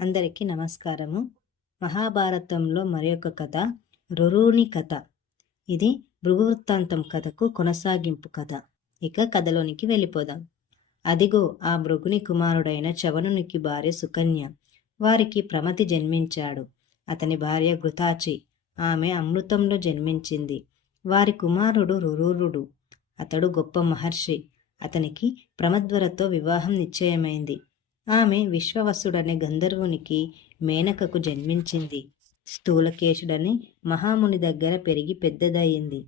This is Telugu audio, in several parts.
అందరికీ నమస్కారము. మహాభారతంలో మరొక కథ రురుని కథ. ఇది భృగువృత్తాంతం కథకు కొనసాగింపు కథ. ఇక కథలోనికి వెళ్ళిపోదాం. అదిగో ఆ భృగుని కుమారుడైన చవనునికి భార్య సుకన్య. వారికి ప్రమతి జన్మించాడు. అతని భార్య ఘృతాచి ఆమె అమృతంలో జన్మించింది. వారి కుమారుడు రురురుడు. అతడు గొప్ప మహర్షి. అతనికి ప్రమద్వరతో వివాహం నిశ్చయమైంది. ఆమె విశ్వవసుడనే గంధర్వునికి మేనకకు జన్మించింది. స్థూలకేశుడని మహాముని దగ్గర పెరిగి పెద్దదయ్యింది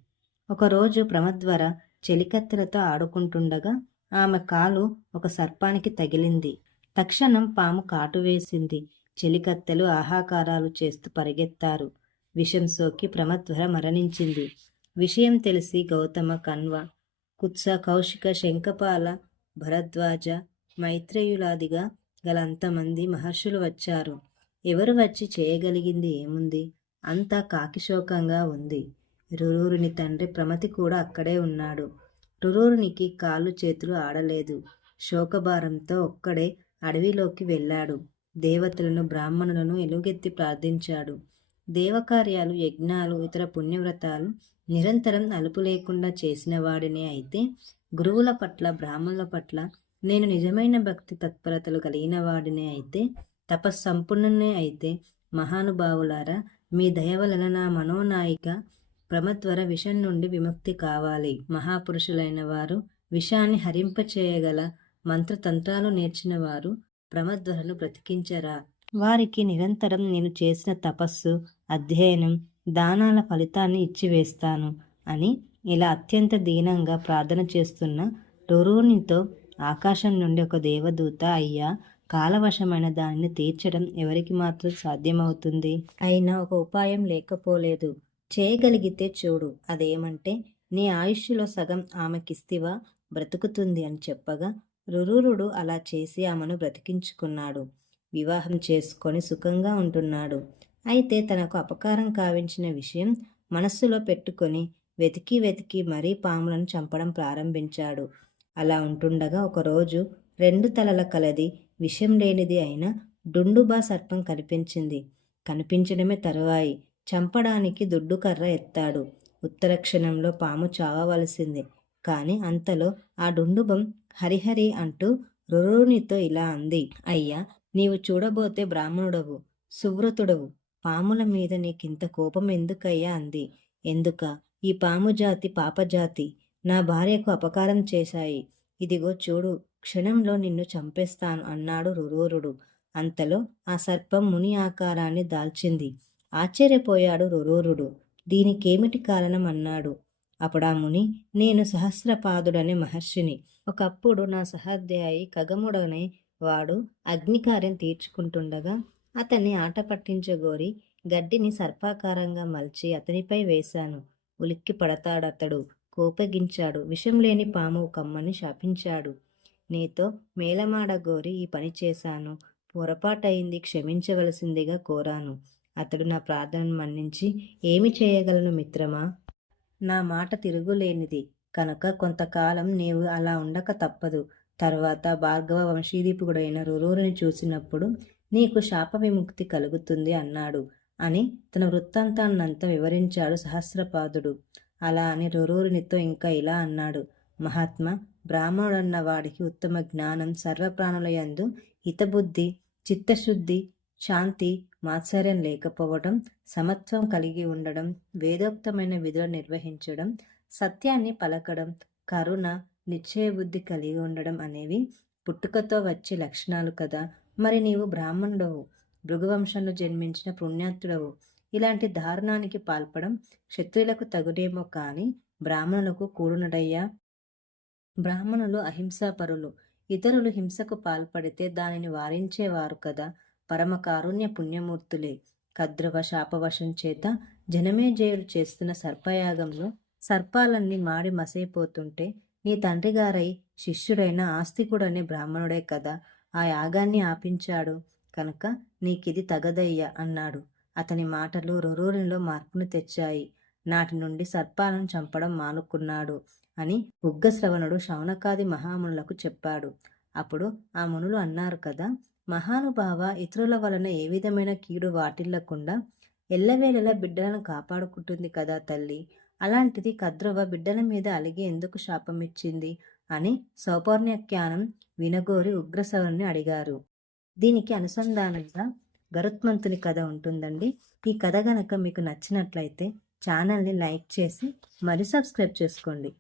ఒకరోజు ప్రమద్వర చెలికత్తెలతో ఆడుకుంటుండగా ఆమె కాలు ఒక సర్పానికి తగిలింది. తక్షణం పాము కాటు వేసింది. చెలికత్తెలు ఆహాకారాలు చేస్తూ పరిగెత్తారు. విషం సోకి ప్రమద్వర మరణించింది. విషయం తెలిసి గౌతమ కన్వ కుత్స కౌశిక శంఖపాల భరద్వాజ మైత్రేయులాదిగా గల అంతమంది మహర్షులు వచ్చారు. ఎవరు వచ్చి చేయగలిగింది ఏముంది? అంతా కాకిశోకంగా ఉంది. రురూరుని తండ్రి ప్రమతి కూడా అక్కడే ఉన్నాడు. రురూరునికి కాళ్ళు చేతులు ఆడలేదు. శోకభారంతో ఒక్కడే అడవిలోకి వెళ్ళాడు. దేవతలను బ్రాహ్మణులను ఎలుగెత్తి ప్రార్థించాడు. దేవకార్యాలు యజ్ఞాలు ఇతర పుణ్యవ్రతాలు నిరంతరం అలుపు లేకుండా చేసిన వాడినే అయితే గురువుల పట్ల బ్రాహ్మణుల పట్ల నేను నిజమైన భక్తి తత్పరతలు కలిగిన వాడినే అయితే తపస్సంపన్నునే అయితే మహానుభావులారా మీ దయ వలన నా మనోనాయిక ప్రమత్వర విషం నుండి విముక్తి కావాలి. మహాపురుషులైన వారు విషాన్ని హరింపచేయగల మంత్రతంత్రాలు నేర్చిన వారు ప్రమద్వరను బ్రతికించరా. వారికి నిరంతరం నేను చేసిన తపస్సు అధ్యయనం దానాల ఫలితాన్ని ఇచ్చివేస్తాను అని ఇలా అత్యంత దీనంగా ప్రార్థన చేస్తున్న రురునితో ఆకాశం నుండి ఒక దేవదూత అయ్యా కాలవశమైన దానిని తీర్చడం ఎవరికి మాత్రం సాధ్యమవుతుంది? అయినా ఒక ఉపాయం లేకపోలేదు. చేయగలిగితే చూడు అదేమంటే నీ ఆయుష్లో సగం ఆమెకిస్తివా? బ్రతుకుతుంది అని చెప్పగా రురురుడు అలా చేసి ఆమెను బ్రతికించుకున్నాడు. వివాహం చేసుకొని సుఖంగా ఉంటున్నాడు. అయితే తనకు అపకారం కావించిన విషయం మనస్సులో పెట్టుకొని వెతికి వెతికి మరీ పాములను చంపడం ప్రారంభించాడు. అలా ఉంటుండగా ఒకరోజు రెండు తలల కలది విషం లేనిది అయిన డుండుబా సర్పం కనిపించింది. కనిపించడమే తరువాయి. చంపడానికి దుడ్డుకర్ర ఎత్తాడు. ఉత్తర క్షణంలో పాము చావవలసింది. కానీ అంతలో ఆ డుండుబం హరిహరి అంటూ రురునితో ఇలా అంది. అయ్యా నీవు చూడబోతే బ్రాహ్మణుడవు సువ్రతుడవు. పాముల మీద నీకింత కోపం ఎందుకయ్యా అంది. ఎందుక? ఈ పాము జాతి పాపజాతి నా భార్యకు అపకారం చేశాయి. ఇదిగో చూడు క్షణంలో నిన్ను చంపేస్తాను అన్నాడు రురూరుడు. అంతలో ఆ సర్పం ముని ఆకారాన్ని దాల్చింది. ఆశ్చర్యపోయాడు రురూరుడు. దీనికేమిటి కారణం అన్నాడు అప్పుడా ముని నేను సహస్రపాదుడనే మహర్షిని. ఒకప్పుడు నా సహాధ్యాయి కగముడనే వాడు అగ్నికార్యం తీర్చుకుంటుండగా అతన్ని ఆట పట్టించగోరి గడ్డిని సర్పాకారంగా మలిచి అతనిపై వేశాను. ఉలిక్కి పడతాడతడు కోపగించాడు. విషం లేని పాము కమ్మని శాపించాడు. నీతో మేలమాడగోరి ఈ పని చేశాను. పొరపాటయింది క్షమించవలసిందిగా కోరాను. అతడు నా ప్రార్థనను మన్నించి ఏమి చేయగలను మిత్రమా? నా మాట తిరుగులేనిది. కనుక కొంతకాలం నీవు అలా ఉండక తప్పదు. తర్వాత భార్గవ వంశీదీపుడైన రురూరుని చూసినప్పుడు నీకు శాప విముక్తి కలుగుతుంది అన్నాడు. అని తన వృత్తాంతాన్నంతా వివరించాడు సహస్రపాదుడు. అలా అని రురూరునితో ఇంకా ఇలా అన్నాడు. మహాత్మా బ్రాహ్మణుడన్న వాడికి ఉత్తమ జ్ఞానం సర్వప్రాణులయందు హితబుద్ధి చిత్తశుద్ధి శాంతి మాత్సర్యం లేకపోవడం సమత్వం కలిగి ఉండడం వేదోక్తమైన విధులు నిర్వహించడం సత్యాన్ని పలకడం కరుణ నిశ్చయబుద్ధి కలిగి ఉండడం అనేవి పుట్టుకతో వచ్చే లక్షణాలు కదా. మరి నీవు బ్రాహ్మణుడవు భృగువంశంలో జన్మించిన పుణ్యాత్తుడవు ఇలాంటి దారుణానికి పాల్పడం క్షత్రియులకు తగుడేమో కానీ బ్రాహ్మణులకు కూడునడయ్యా బ్రాహ్మణులు అహింసాపరులు. ఇతరులు హింసకు పాల్పడితే దానిని వారించేవారు కదా. పరమ కారుణ్య పుణ్యమూర్తులే. కద్రవ శాపవశం చేత జనమేజయుడు చేస్తున్న సర్పయాగంలో సర్పాలన్నీ మాడి మసైపోతుంటే నీ తండ్రి గారై శిష్యుడైన ఆస్తికుడనే బ్రాహ్మణుడే కదా. ఆ యాగాన్ని ఆపించాడు. కనుక నీకిది తగదయ్యా అన్నాడు. అతని మాటలు రొరూరిలో మార్పును తెచ్చాయి. నాటి నుండి సర్పాలను చంపడం మానుకున్నాడు అని ఉగ్గశ్రవణుడు శౌనకాది మహామునులకు చెప్పాడు. అప్పుడు ఆ మునులు అన్నారు కదా మహానుభావ ఇతరుల వలన ఏ విధమైన కీడు వాటిల్లకుండా ఎల్లవేళలా బిడ్డలను కాపాడుకుంటుంది కదా తల్లి. అలాంటిది కద్రవ బిడ్డల మీద అలిగి ఎందుకు శాపం ఇచ్చింది అని సౌపర్ణఖ్యానం వినగోరి ఉగ్రసవరుని అడిగారు. దీనికి అనుసంధానంగా గరుత్మంతుని కథ ఉంటుందండి. ఈ కథ గనక మీకు నచ్చినట్లయితే ఛానల్ని లైక్ చేసి మరి సబ్స్క్రైబ్ చేసుకోండి.